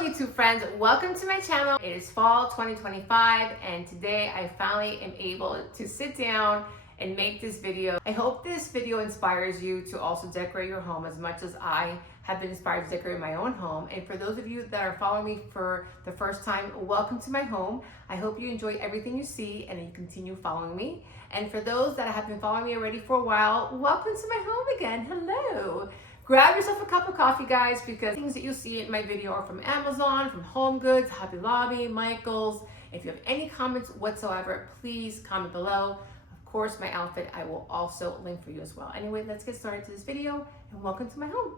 YouTube friends, welcome to my channel. It is fall 2025 and today I finally am able to sit down and make this video. I hope this video inspires you to also decorate your home as much as I have been inspired to decorate my own home. And for those of you that are following me for the first time, welcome to my home. I hope you enjoy everything you see and you continue following me. And for those that have been following me already for a while, welcome to my home again. Hello. Grab yourself a cup of coffee, guys, because things that you'll see in my video are from Amazon, from Home Goods, Hobby Lobby, Michael's. If you have any comments whatsoever, please comment below. Of course, my outfit I will also link for you as well. Anyway, let's get started to this video and welcome to my home.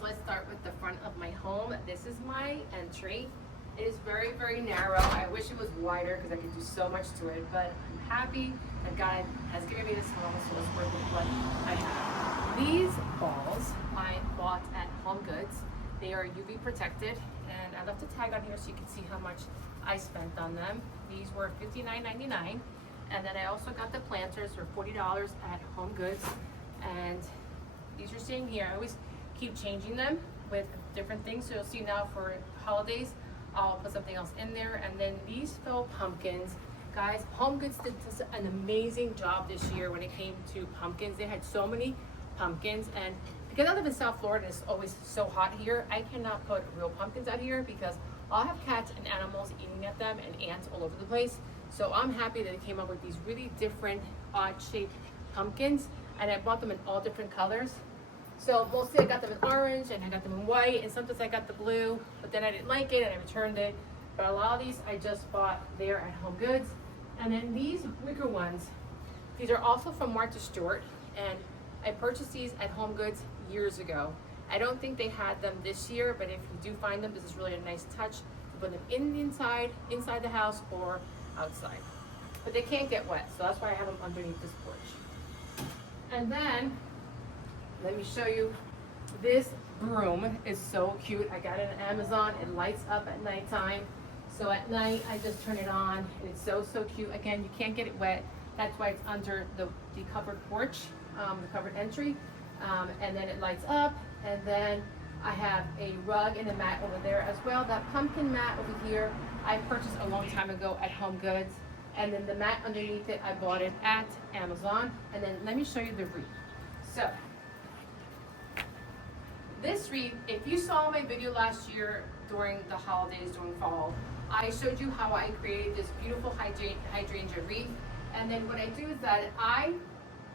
Let's start with the front of my home. This is my entry. It is very, very narrow. I wish it was wider because I could do so much to it, but I'm happy that God has given me this home, so it's worth what I have. These balls I bought at Home Goods. They are UV protected, and I left a tag on here so you can see how much I spent on them. These were $59.99, and then I also got the planters for $40 at Home Goods, and these are staying here. I always keep changing them with different things, so you'll see now for holidays I'll put something else in there. And then these faux pumpkins, guys, Home Goods did an amazing job this year when it came to pumpkins. They had so many pumpkins, and because I live in South Florida, it's always so hot here, I cannot put real pumpkins out here because I'll have cats and animals eating at them and ants all over the place. So I'm happy that they came up with these really different odd shaped pumpkins, and I bought them in all different colors. So mostly I got them in orange and I got them in white, and sometimes I got the blue, but then I didn't like it and I returned it. But a lot of these I just bought there at Home Goods. And then these wicker ones, these are also from Martha Stewart, and I purchased these at Home Goods years ago. I don't think they had them this year, but if you do find them, this is really a nice touch to put them in the inside the house or outside. But they can't get wet, so that's why I have them underneath this porch. And then let me show you, this broom is so cute. I got it on Amazon. It lights up at nighttime. So at night, I just turn it on. It's so, so cute. Again, you can't get it wet. That's why it's under the covered porch, the covered entry. And then it lights up. And then I have a rug and a mat over there as well. That pumpkin mat over here, I purchased a long time ago at Home Goods. And then the mat underneath it, I bought it at Amazon. And then let me show you the wreath. So, this wreath, if you saw my video last year during the holidays, during fall, I showed you how I created this beautiful hydrangea wreath. And then what I do is that I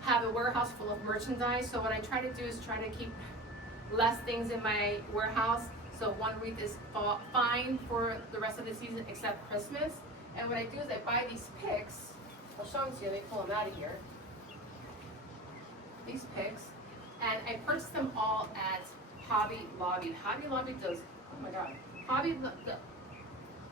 have a warehouse full of merchandise. So what I try to do is try to keep less things in my warehouse. So one wreath is fine for the rest of the season except Christmas. And what I do is I buy these picks. I'll show them to you. Let me pull them out of here. These picks. And I purchased them all at Hobby Lobby. Hobby Lobby does, oh my God,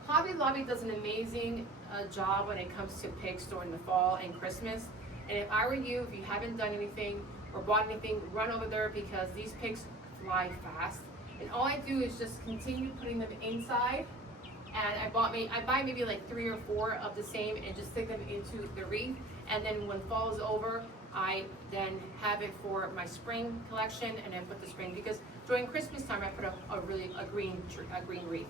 Hobby Lobby does an amazing job when it comes to picks during the fall and Christmas. And if I were you, if you haven't done anything or bought anything, run over there because these picks fly fast. And all I do is just continue putting them inside. And I buy maybe like 3 or 4 of the same and just stick them into the wreath. And then when fall is over, I then have it for my spring collection, and then put the spring, because during Christmas time I put a green wreath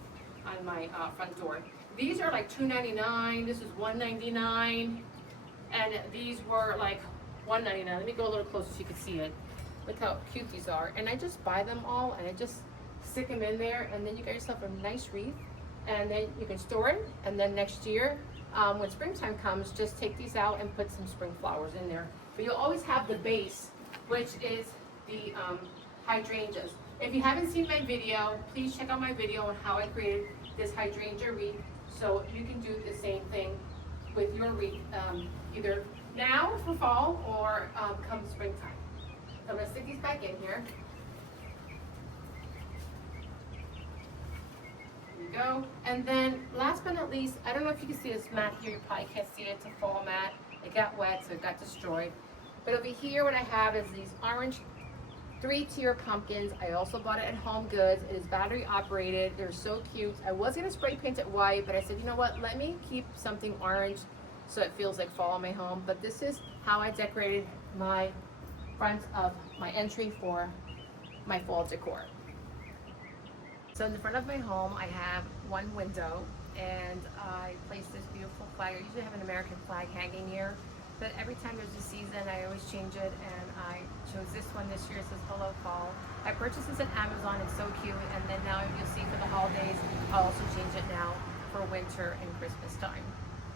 on my front door. These are like $2.99. This is $1.99, and these were like $1.99. Let me go a little closer so you can see it. Look how cute these are. And I just buy them all and I just stick them in there, and then you get yourself a nice wreath, and then you can store it. And then next year, when springtime comes, just take these out and put some spring flowers in there. But you'll always have the base, which is the hydrangeas. If you haven't seen my video, please check out my video on how I created this hydrangea wreath, so you can do the same thing with your wreath, either now for fall or come springtime. So I'm going to stick these back in here. Go. And then last but not least, I don't know if you can see this mat here. You probably can't see it. It's a fall mat. It got wet, so it got destroyed. But over here, what I have is these orange 3-tier pumpkins. I also bought it at Home Goods. It is battery operated. They're so cute. I was gonna spray paint it white, but I said, you know what? Let me keep something orange so it feels like fall in my home. But this is how I decorated my front of my entry for my fall decor. So in the front of my home, I have one window, and I placed this beautiful flag. I usually have an American flag hanging here, but every time there's a season, I always change it, and I chose this one this year. It says Hello Fall. I purchased this at Amazon. It's so cute, and then now you'll see for the holidays, I'll also change it now for winter and Christmas time.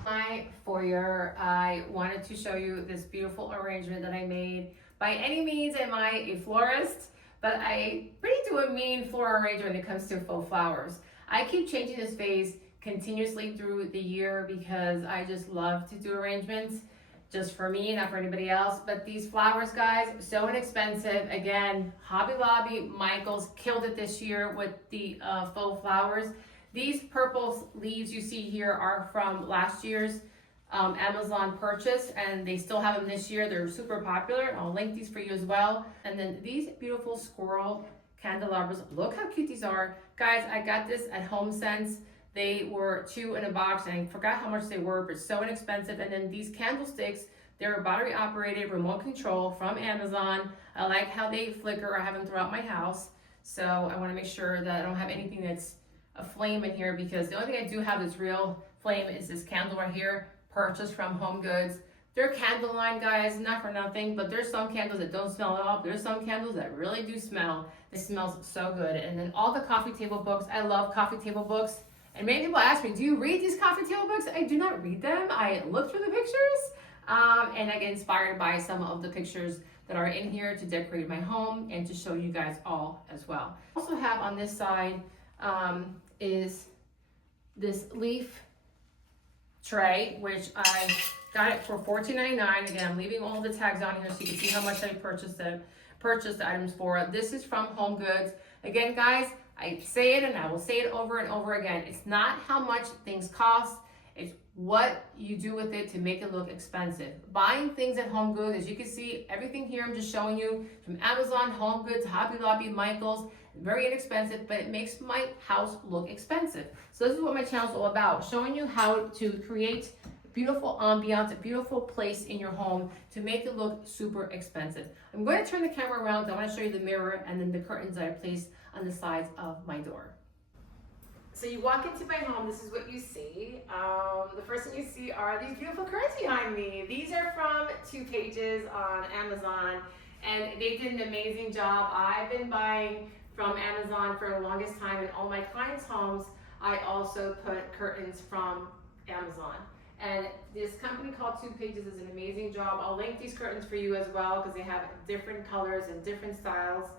My foyer, I wanted to show you this beautiful arrangement that I made. By any means am I a florist, but I pretty do a mean floral arrangement when it comes to faux flowers. I keep changing this vase continuously through the year because I just love to do arrangements just for me, not for anybody else. But these flowers, guys, so inexpensive. Again, Hobby Lobby, Michael's killed it this year with the faux flowers. These purple leaves you see here are from last year's Amazon purchase, and they still have them this year. They're super popular. I'll link these for you as well. And then these beautiful squirrel candelabras. Look how cute these are. Guys, I got this at HomeSense. They were 2 in a box, and I forgot how much they were, but so inexpensive. And then these candlesticks, they're battery operated, remote control from Amazon. I like how they flicker. I have them throughout my house. So I want to make sure that I don't have anything that's a flame in here, because the only thing I do have that's real flame is this candle right here, purchased from Home Goods. They're candle line, guys, not for nothing, but there's some candles that don't smell at all. There's some candles that really do smell. It smells so good. And then all the coffee table books. I love coffee table books. And many people ask me, do you read these coffee table books? I do not read them. I look through the pictures, and I get inspired by some of the pictures that are in here to decorate my home and to show you guys all as well. I also have on this side is this leaf tray, which I got it for $14.99. Again, I'm leaving all the tags on here so you can see how much I purchased the items for. This is from Home Goods. Again, guys, I say it and I will say it over and over again. It's not how much things cost, it's what you do with it to make it look expensive. Buying things at Home Goods, as you can see, everything here I'm just showing you from Amazon, Home Goods, Hobby Lobby, Michael's, very inexpensive, but it makes my house look expensive. So this is what my channel is all about, showing you how to create a beautiful ambiance, a beautiful place in your home to make it look super expensive. I'm going to turn the camera around. I want to show you the mirror and then the curtains that I placed on the sides of my door. So you walk into my home, this is what you see. The first thing you see are these beautiful curtains behind me. These are from 2 Pages on Amazon, and they did an amazing job. I've been buying from Amazon for the longest time. In all my clients' homes, I also put curtains from Amazon. And this company called 2 Pages does an amazing job. I'll link these curtains for you as well because they have different colors and different styles.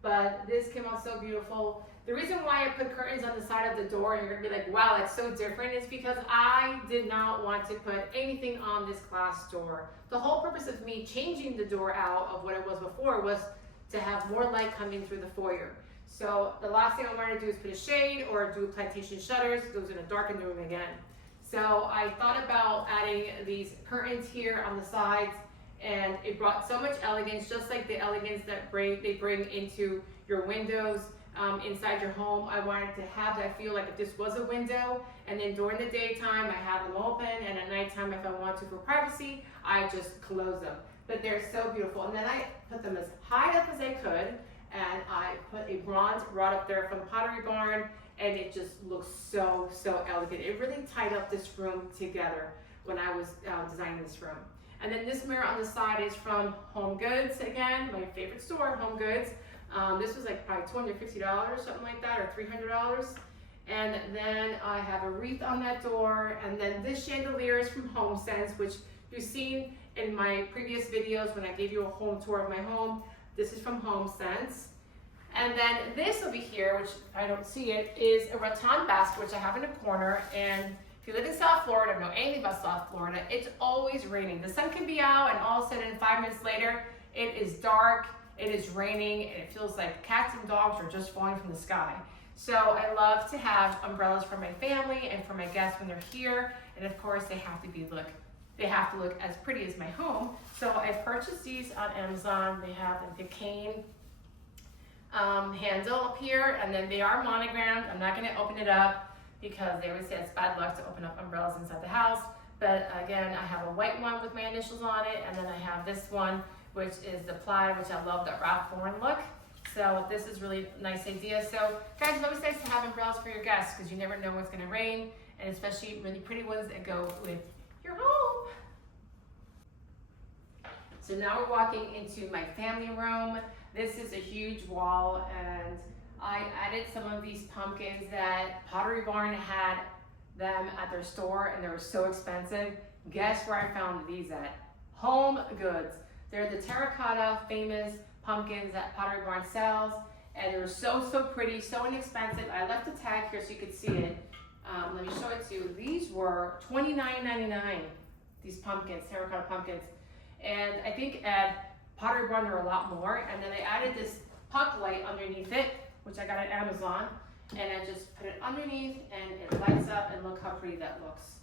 But this came out so beautiful. The reason why I put curtains on the side of the door, and you're gonna be like, wow, that's so different, is because I did not want to put anything on this glass door. The whole purpose of me changing the door out of what it was before was to have more light coming through the foyer. So the last thing I wanted to do is put a shade or do plantation shutters. Those are gonna darken the room again. So I thought about adding these curtains here on the sides, and it brought so much elegance, just like the elegance that they bring into your windows inside your home. I wanted to have that feel like if this was a window, and then during the daytime I have them open, and at nighttime if I want to for privacy, I just close them. But they're so beautiful. And then I put them as high up as I could, and I put a bronze rod up there from Pottery Barn, and it just looks so, so elegant. It really tied up this room together when I was designing this room. And then this mirror on the side is from Home Goods, again, my favorite store, Home Goods. This was like probably $250, something like that, or $300. And then I have a wreath on that door, and then this chandelier is from HomeSense, which you've seen in my previous videos when I gave you a home tour of my home. This is from HomeSense. And then this over here, which I don't see it, is a rattan basket, which I have in a corner. And if you live in South Florida, know anything about South Florida, it's always raining. The sun can be out, and all of a sudden, 5 minutes later, it is dark, it is raining, and it feels like cats and dogs are just falling from the sky. So I love to have umbrellas for my family and for my guests when they're here. And of course, they have to look as pretty as my home. So I purchased these on Amazon. They have the cane handle up here, and then they are monogrammed. I'm not gonna open it up because they always say it's bad luck to open up umbrellas inside the house. But again, I have a white one with my initials on it, and then I have this one, which is the plaid, which I love, that Ralph Lauren look. So this is really a nice idea. So guys, it's always nice to have umbrellas for your guests because you never know what's gonna rain, and especially really pretty ones that go with your home. So now we're walking into my family room. This is a huge wall, and I added some of these pumpkins that Pottery Barn had them at their store, and they were so expensive. Guess where I found these at? Home Goods. They're the terracotta famous pumpkins that Pottery Barn sells, and they were so pretty, so inexpensive. I left a tag here so you could see it. Let me show it to you. These were $29.99, these pumpkins, terracotta pumpkins. And I think at Pottery Barn there were a lot more, and then I added this puck light underneath it, which I got at Amazon, and I just put it underneath and it lights up, and look how pretty that looks.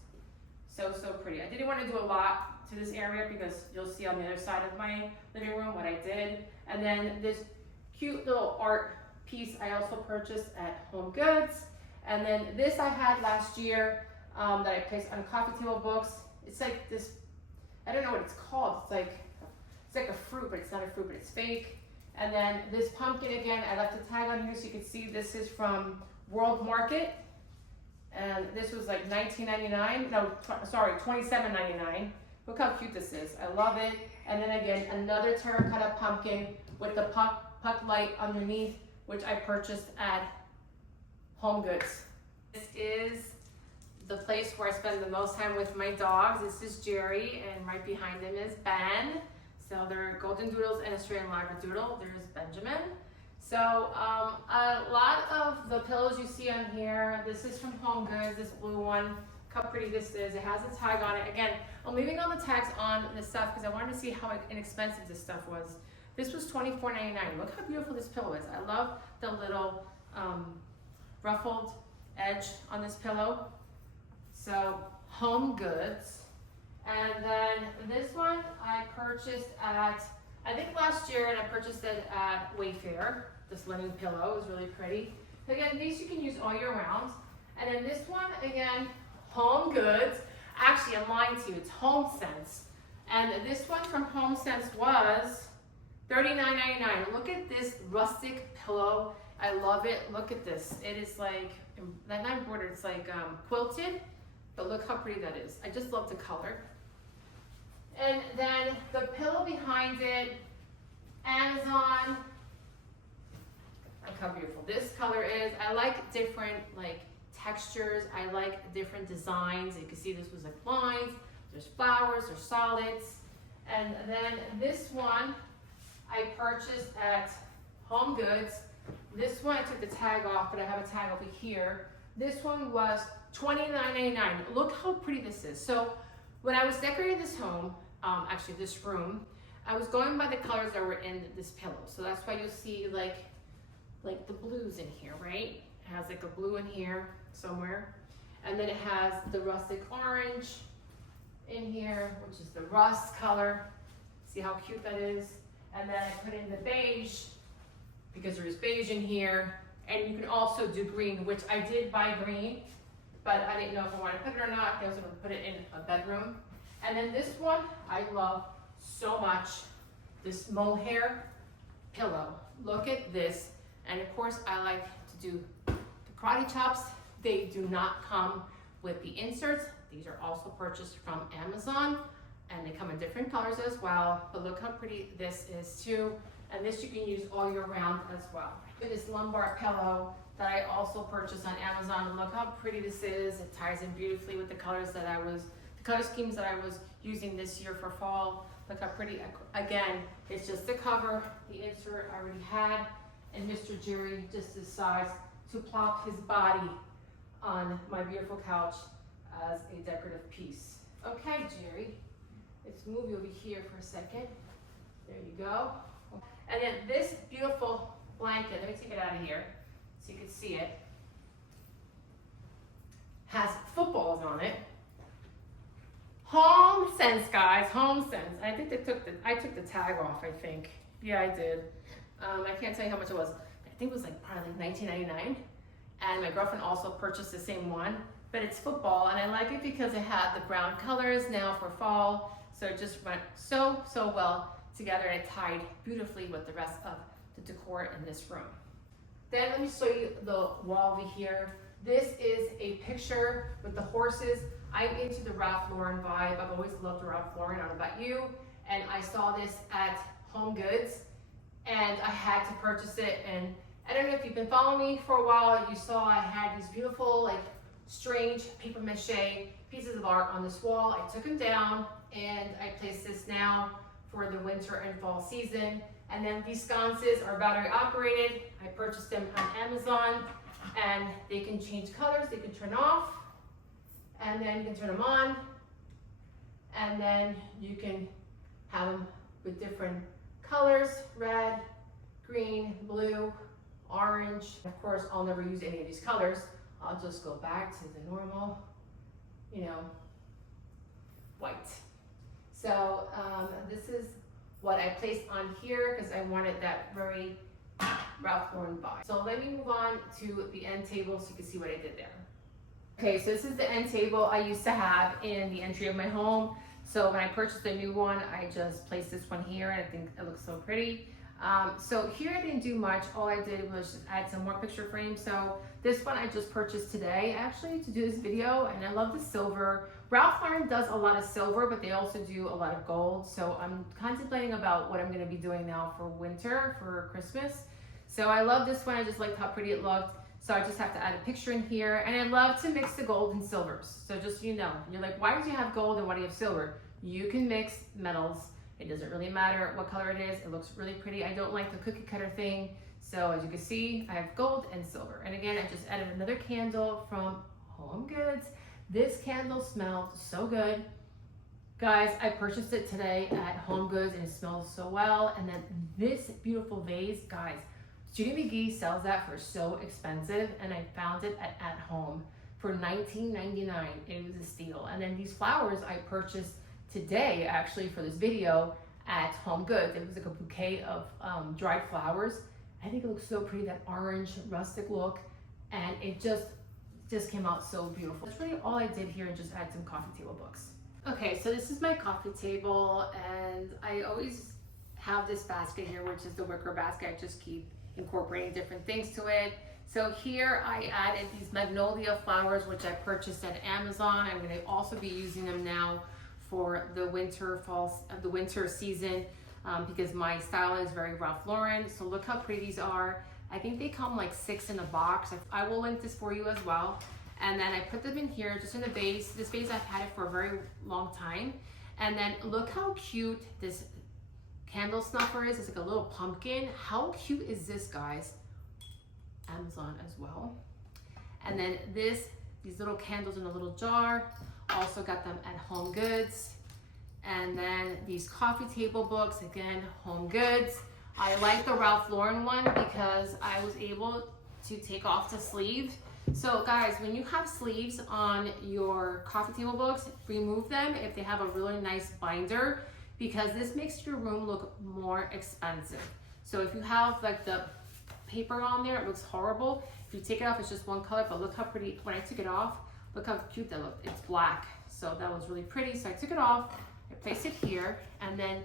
So pretty. I didn't want to do a lot to this area because you'll see on the other side of my living room what I did. And then this cute little art piece I also purchased at Home Goods. And then this I had last year that I placed on coffee table books. It's like this, I don't know what it's called. It's like a fruit, but it's not a fruit, but it's fake. And then this pumpkin again, I left a tag on here so you can see this is from World Market. And this was like $19.99, no, sorry, $27.99. Look how cute this is, I love it. And then again, another terracotta pumpkin with the puck light underneath, which I purchased at Home Goods. This is the place where I spend the most time with my dogs. This is Jerry, and right behind him is Ben. So they're Golden Doodles and Australian Labradoodle. There's Benjamin. So a lot of the pillows you see on here, this is from Home Goods, this blue one. Look how pretty this is. It has a tag on it. Again, I'm leaving all the tags on this stuff because I wanted to see how inexpensive this stuff was. This was $24.99. Look how beautiful this pillow is. I love the little ruffled edge on this pillow. So Home Goods. And then this one I purchased at, I think last year, and I purchased it at Wayfair. This linen pillow is really pretty. Again, these you can use all year round. And then this one, again, Home Goods. Actually, I'm lying to you, it's HomeSense. And this one from HomeSense was $39.99. Look at this rustic pillow. I love it. Look at this. It is like, not embroidered, it's like quilted. But look how pretty that is. I just love the color. And then the pillow behind it, Amazon. Look how beautiful this color is. I like different like textures. I like different designs. You can see this was like lines. There's flowers, there's solids. And then this one I purchased at Home Goods. This one I took the tag off, but I have a tag over here. This one was $29.99. Look how pretty this is. So when I was decorating this home, actually this room, I was going by the colors that were in this pillow. So that's why you'll see like the blues in here, right? It has like a blue in here somewhere. And then it has the rustic orange in here, which is the rust color. See how cute that is? And then I put in the beige because there's beige in here. And you can also do green, which I did buy green, but I didn't know if I wanted to put it or not. I was gonna put it in a bedroom. And then this one, I love so much, this mohair pillow. Look at this. And of course, I like to do the karate chops. They do not come with the inserts. These are also purchased from Amazon, and they come in different colors as well. But look how pretty this is too. And this you can use all year round as well. This lumbar pillow that I also purchased on Amazon. Look how pretty this is. It ties in beautifully with the colors that the color schemes that I was using this year for fall. Look how pretty. Again, it's just the cover, the insert I already had, and Mr. Jerry just decides to plop his body on my beautiful couch as a decorative piece. Okay, Jerry, let's move you over here for a second. There you go. And then this beautiful blanket, let me take it out of here so you can see it, has footballs on it. HomeSense, guys, HomeSense. I think I took the tag off, I think. Yeah, I did. I can't tell you how much it was. think it was like probably like $19.99. And my girlfriend also purchased the same one, but it's football, and I like it because it had the brown colors now for fall. So it just went so well together, and it tied beautifully with the rest of the decor in this room. Then let me show you the wall over here. This is a picture with the horses. I'm into the Ralph Lauren vibe. I've always loved Ralph Lauren, I don't know about you. And I saw this at Home Goods, and I had to purchase it. And I don't know if you've been following me for a while, you saw I had these beautiful, like, strange paper mache pieces of art on this wall. I took them down, and I placed this now for the winter and fall season. And then these sconces are battery operated. I purchased them on Amazon, and they can change colors. They can turn off, and then you can turn them on, and then you can have them with different colors: red, green, blue, orange. Of course, I'll never use any of these colors. I'll just go back to the normal, white. So this is what I placed on here because I wanted that very Ralph Lauren vibe. So let me move on to the end table so you can see what I did there. Okay, so this is the end table I used to have in the entry of my home. So when I purchased a new one, I just placed this one here, and I think it looks so pretty. So here I didn't do much. All I did was just add some more picture frames. So this one I just purchased today actually to do this video, and I love the silver. Ralph Lauren does a lot of silver, but they also do a lot of gold. So I'm contemplating about what I'm going to be doing now for winter, for Christmas. So I love this one. I just liked how pretty it looked. So I just have to add a picture in here, and I love to mix the gold and silvers. So just so you know, you're like, why do you have gold and why do you have silver? You can mix metals. It doesn't really matter what color it is. It looks really pretty. I don't like the cookie cutter thing. So as you can see, I have gold and silver. And again, I just added another candle from Home Goods. This candle smelled so good. Guys, I purchased it today at Home Goods, and it smells so well. And then this beautiful vase, guys, Judy McGee sells that for so expensive, and I found it at home for $19.99. It was a steal. And then these flowers I purchased today, actually, for this video at Home Goods. It was like a bouquet of dried flowers. I think it looks so pretty, that orange rustic look, and it just came out so beautiful. That's really all I did here, and just add some coffee table books. Okay, so this is my coffee table, and I always have this basket here, which is the wicker basket. I just keep incorporating different things to it. So here I added these magnolia flowers, which I purchased at Amazon. I'm going to also be using them now for the winter season because my style is very Ralph Lauren. So look how pretty these are. I think they come like 6 in a box. I will link this for you as well. And then I put them in here, just in a vase. This vase, I've had it for a very long time. And then look how cute this candle snuffer is. It's like a little pumpkin. How cute is this, guys? Amazon as well. And then these little candles in a little jar. Also got them at Home Goods. And then these coffee table books, again, Home Goods. I like the Ralph Lauren one because I was able to take off the sleeve. So guys, when you have sleeves on your coffee table books, remove them if they have a really nice binder, because this makes your room look more expensive. So if you have like the paper on there, it looks horrible. If you take it off, it's just one color, but look how pretty, when I took it off, look how cute that looked. It's black, so that was really pretty. So I took it off, I placed it here, and then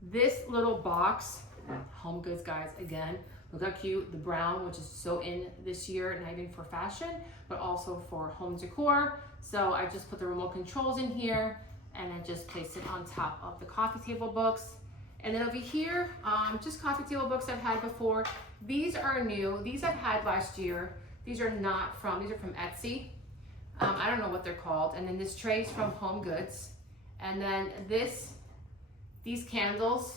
this little box, Home Goods, guys, again, look how cute, the brown, which is so in this year, not even for fashion, but also for home decor. So I just put the remote controls in here, and I just placed it on top of the coffee table books. And then over here, just coffee table books I've had before. These are new. These I've had last year. These are from Etsy. I don't know what they're called. And then this tray is from Home Goods. And then these candles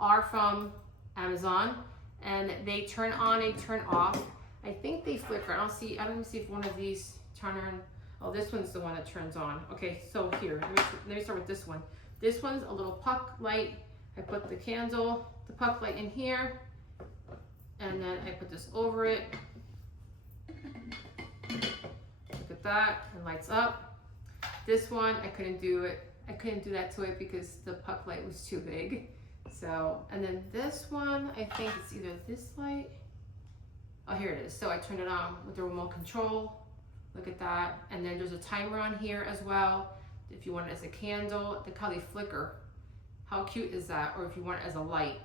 are from Amazon. And they turn on, they turn off. I think they flicker. I don't even see if one of these turn on. Oh, this one's the one that turns on. Okay, so here, let me start with this one. This one's a little puck light. I put the candle, the puck light in here, and then I put this over it. Look at that, it lights up. This one, I couldn't do that to it because the puck light was too big. So, and then this one, I think it's either this light Oh, here it is. So I turned it on with the remote control. Look at that. And then there's a timer on here as well. If you want it as a candle, look how they flicker. How cute is that? Or if you want it as a light,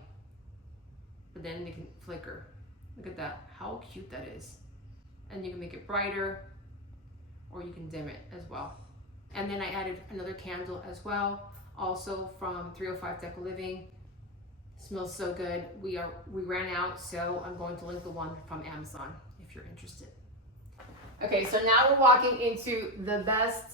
but then they can flicker. Look at that, how cute that is. And you can make it brighter, or you can dim it as well. And then I added another candle as well, also from 305 Deco Living. Smells so good. We ran out, so I'm going to link the one from Amazon if you're interested. Okay, so now we're walking into the best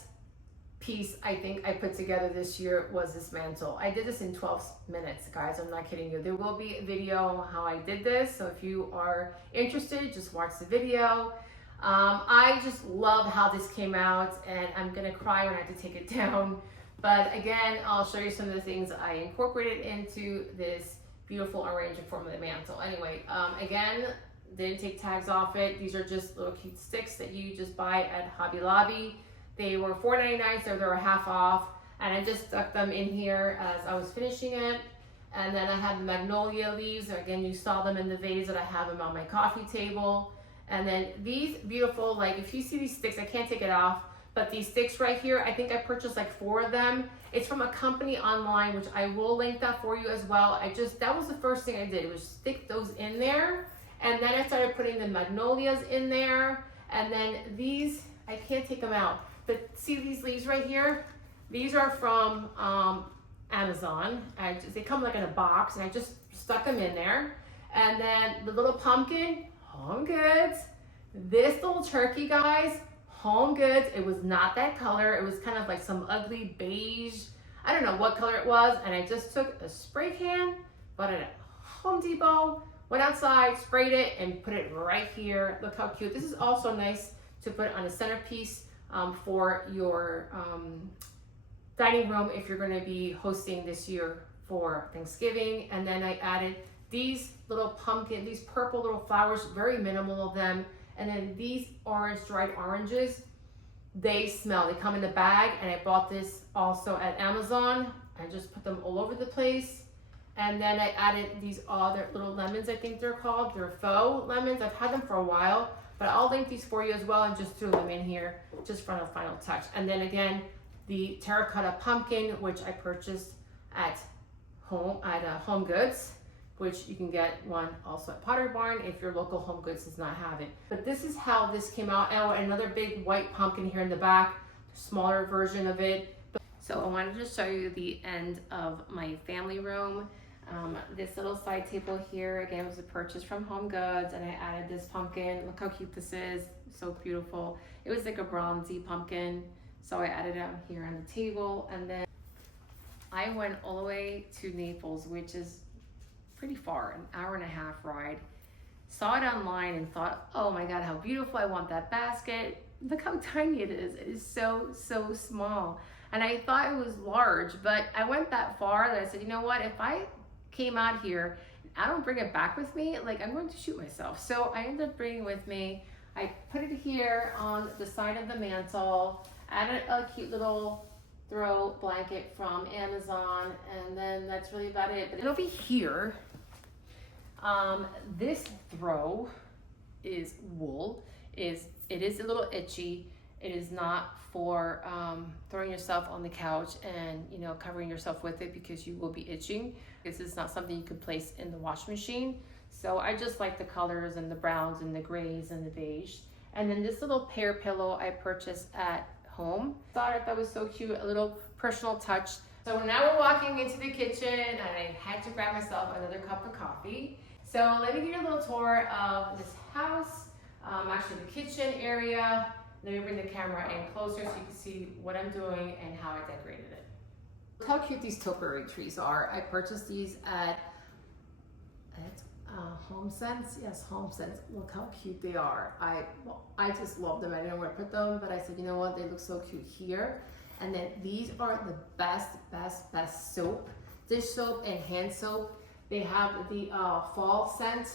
piece I think I put together this year was this mantle. I did this in 12 minutes, guys. I'm not kidding you. There will be a video on how I did this, so if you are interested, just watch the video. I just love how this came out, and I'm gonna cry when I have to take it down. But again, I'll show you some of the things I incorporated into this beautiful arrangement for the mantle. Anyway, again, didn't take tags off it. These are just little cute sticks that you just buy at Hobby Lobby. They were $4.99, so they were half off. And I just stuck them in here as I was finishing it. And then I had the magnolia leaves. Again, you saw them in the vase that I have them on my coffee table. And then these beautiful, like if you see these sticks, I can't take it off, but these sticks right here, I think I purchased like 4 of them. It's from a company online, which I will link that for you as well. That was the first thing I did, was stick those in there. And then I started putting the magnolias in there. And then these, I can't take them out, but see these leaves right here? These are from Amazon. They come like in a box, and I just stuck them in there. And then the little pumpkin, Home Goods. This little turkey, guys, Home Goods. It was not that color. It was kind of like some ugly beige. I don't know what color it was. And I just took a spray can, bought it at Home Depot, went outside, sprayed it, and put it right here. Look how cute. This is also nice to put on a centerpiece for your dining room if you're going to be hosting this year for Thanksgiving. And then I added these little pumpkin, these purple little flowers, very minimal of them. And then these dried oranges, they smell. They come in a bag, and I bought this also at Amazon. I just put them all over the place. And then I added these other little lemons, I think they're called. They're faux lemons. I've had them for a while, but I'll link these for you as well, and just threw them in here just for a final touch. And then again, the terracotta pumpkin, which I purchased at Home Goods, which you can get one also at Pottery Barn if your local Home Goods does not have it. But this is how this came out. Oh, another big white pumpkin here in the back, smaller version of it. So I wanted to show you the end of my family room. This little side table here, again, was a purchase from Home Goods, and I added this pumpkin. Look how cute this is, so beautiful. It was like a bronzy pumpkin, so I added it on here on the table. And then I went all the way to Naples, which is pretty far, an hour-and-a-half ride. Saw it online and thought, oh my God, how beautiful, I want that basket. Look how tiny it is. It is so, so small. And I thought it was large, but I went that far that I said, you know what, if I came out here and I don't bring it back with me, like I'm going to shoot myself. So I ended up bringing it with me. I put it here on the side of the mantle, added a cute little throw blanket from Amazon, and then that's really about it. But over here, this throw is wool. It is a little itchy. It is not for throwing yourself on the couch and covering yourself with it, because you will be itching. This is not something you can place in the washing machine. So I just like the colors and the browns and the grays and the beige. And then this little pear pillow I purchased at home. Thought that was so cute, a little personal touch. So now we're walking into the kitchen, and I had to grab myself another cup of coffee. So let me give you a little tour of this house, actually the kitchen area. Let me bring the camera in closer so you can see what I'm doing and how I decorated it. Look how cute these topiary trees are. I purchased these at Home Sense. Yes, Home Sense. Look how cute they are. I just love them. I didn't know where to put them, but I said, you know what? They look so cute here. And then these are the best soap. Dish soap and hand soap. They have the fall scent.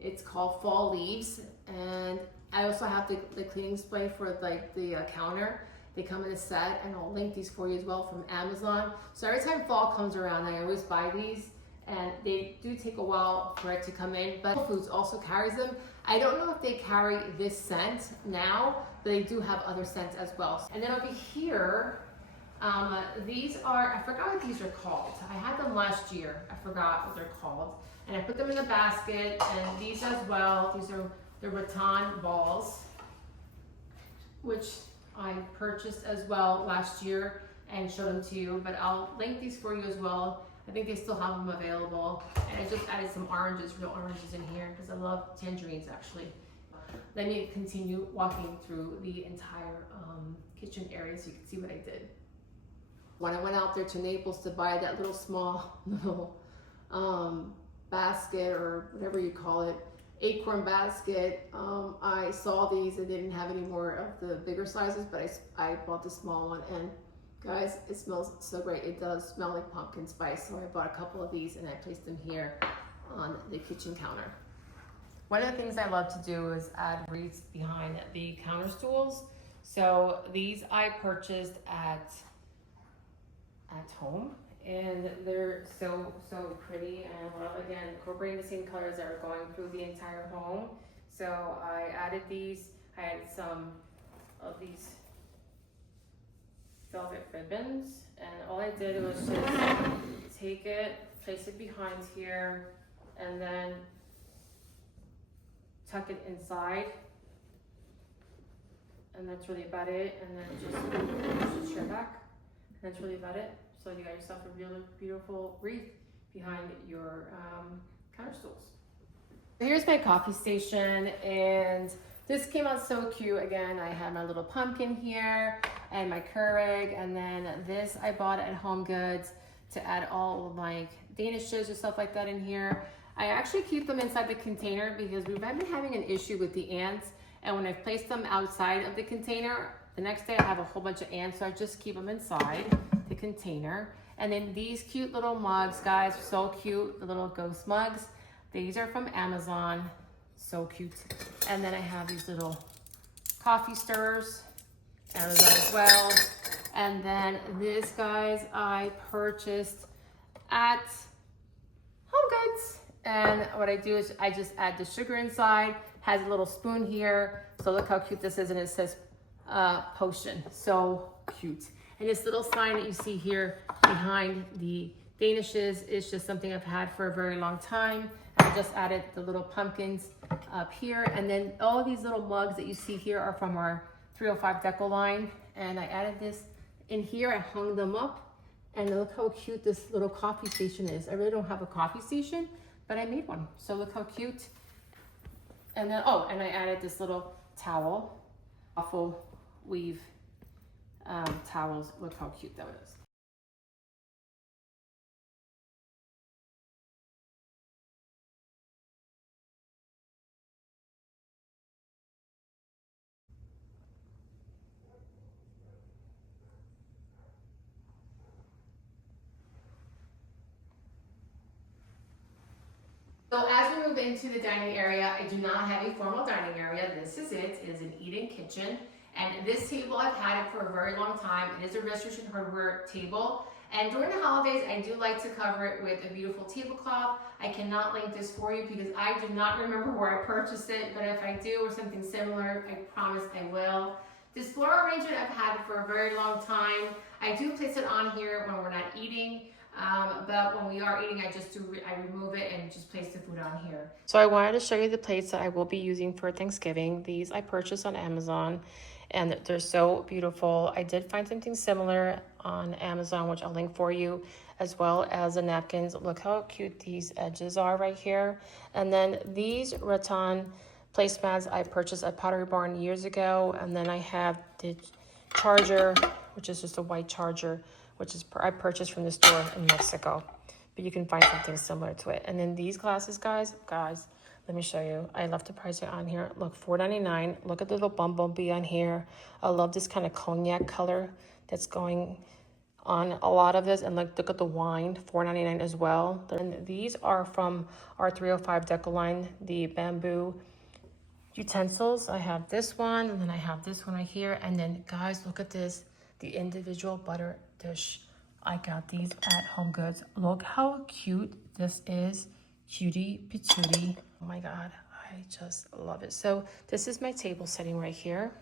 It's called Fall Leaves. And I also have the cleaning spray for like the counter. They come in a set, and I'll link these for you as well from Amazon. So every time fall comes around, I always buy these. and they do take a while for it to come in, but Whole Foods also carries them. I don't know if they carry this scent now, but they do have other scents as well. And then over here, these are, I forgot what these are called. I had them last year. I forgot what they're called. And I put them in the basket, and these as well. These are the rattan balls, which I purchased as well last year and showed them to you, but I'll link these for you as well. I think they still have them available. And I just added some oranges, real oranges in here, because I love tangerines actually. Let me continue walking through the entire kitchen area so you can see what I did. When I went out there to Naples to buy that little small little basket, or whatever you call it, acorn basket, I saw these. I didn't have any more of the bigger sizes, but I bought the small one, and guys, it smells so great. It does smell like pumpkin spice, so I bought a couple of these and I placed them here on the kitchen counter. One of the things I love to do is add wreaths behind the counter stools. So these I purchased at home, and they're so pretty, and I love, again, incorporating the same colors that are going through the entire home. So I added these. I added some of these velvet ribbons, and all I did was just take it, place it behind here, and then tuck it inside, and that's really about it. And then just push the chair back, and that's really about it. So you got yourself a really beautiful wreath behind your counter stools. Here's my coffee station, and this came out so cute. Again, I had my little pumpkin here and my Keurig, and then this I bought at Home Goods to add all of my danishes or stuff like that in here. I actually keep them inside the container because we've been having an issue with the ants, and when I've placed them outside of the container, the next day I have a whole bunch of ants, so I just keep them inside the container. And then these cute little mugs, guys, so cute, the little ghost mugs. These are from Amazon, so cute. And then I have these little coffee stirrers, Amazon as well. And then this, guys, I purchased at Home Goods. And what I do is I just add the sugar inside, has a little spoon here. So look how cute this is, and it says potion, so cute. And this little sign that you see here behind the danishes is just something I've had for a very long time. And I just added the little pumpkins up here. And then all these little mugs that you see here are from our 305 Deco line. And I added this in here. I hung them up. And look how cute this little coffee station is. I really don't have a coffee station, but I made one. So look how cute. And then, oh, and I added this little towel, waffle weave towels. Look how cute that is. So as we move into the dining area, I do not have a formal dining area. This is it. It is an eat-in kitchen. And this table, I've had it for a very long time. It is a Restoration Hardware table. And during the holidays, I do like to cover it with a beautiful tablecloth. I cannot link this for you because I do not remember where I purchased it, but if I do or something similar, I promise I will. This floral arrangement I've had for a very long time. I do place it on here when we're not eating. But when we are eating, I remove it and just place the food on here. So I wanted to show you the plates that I will be using for Thanksgiving. These I purchased on Amazon, and they're so beautiful. I did find something similar on Amazon, which I'll link for you, as well as the napkins. Look how cute these edges are right here. And then these rattan placemats I purchased at Pottery Barn years ago. And then I have the charger, which is just a white charger, which is I purchased from the store in Mexico, but you can find something similar to it. And then these glasses, guys, let me show you. I left the price on here. Look, $4.99. Look at the little bumblebee on here. I love this kind of cognac color that's going on a lot of this. And look at the wine, $4.99 as well. And these are from our 305 Deco line, the bamboo utensils. I have this one, and then I have this one right here. And then, guys, look at this, the individual butter dish I got these at Home Goods. Look how cute this is. Cutie patootie. Oh my God, I just love it. So this is my table setting right here.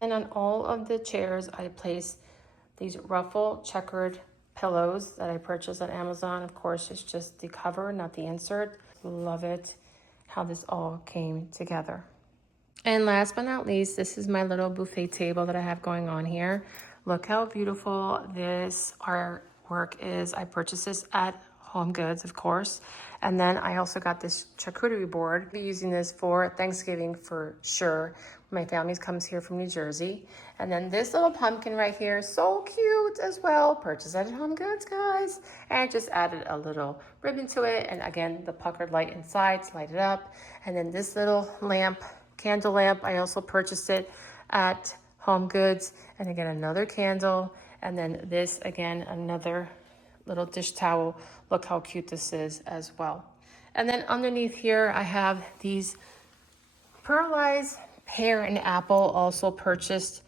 And on all of the chairs, I place these ruffle checkered pillows that I purchased on Amazon. Of course, it's just the cover, not the insert. Love it, how this all came together. And last but not least, this is my little buffet table that I have going on here. Look how beautiful this artwork is. I purchased this at Home Goods, of course. And then I also got this charcuterie board. I'll be using this for Thanksgiving for sure. My family comes here from New Jersey. And then this little pumpkin right here, so cute as well. Purchased at Home Goods, guys. And just added a little ribbon to it. And again, the puckered light inside to light it up. And then this little lamp, candle lamp, I also purchased it at Home Goods. And again, another candle. And then this, again, another little dish towel. Look how cute this is as well. And then underneath here, I have these pearlized pear and apple, also purchased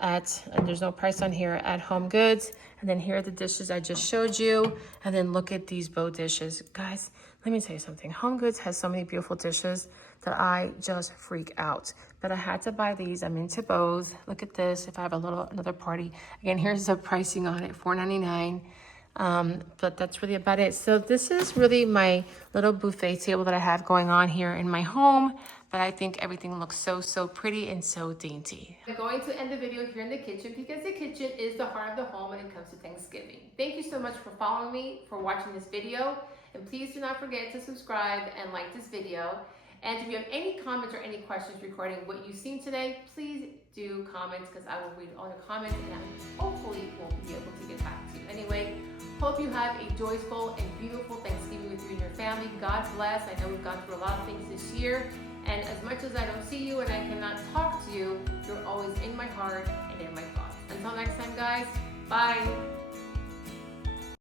at, and there's no price on here, at Home Goods. And then here are the dishes I just showed you. And then look at these bow dishes. Guys, let me tell you something. Home Goods has so many beautiful dishes that I just freak out. But I had to buy these. I'm into bows. Look at this. If I have another party. Again, here's the pricing on it, $4.99. But that's really about it. So this is really my little buffet table that I have going on here in my home. But I think everything looks so pretty and so dainty. I'm going to end the video here in the kitchen because the kitchen is the heart of the home when it comes to Thanksgiving. Thank you so much for following me, for watching this video. And please do not forget to subscribe and like this video. And if you have any comments or any questions regarding what you've seen today, please do comment because I will read all your comments and I hopefully will be able to get back to you. Anyway, hope you have a joyful and beautiful Thanksgiving with you and your family. God bless. I know we've gone through a lot of things this year. And as much as I don't see you and I cannot talk to you, you're always in my heart and in my thoughts. Until next time, guys, bye.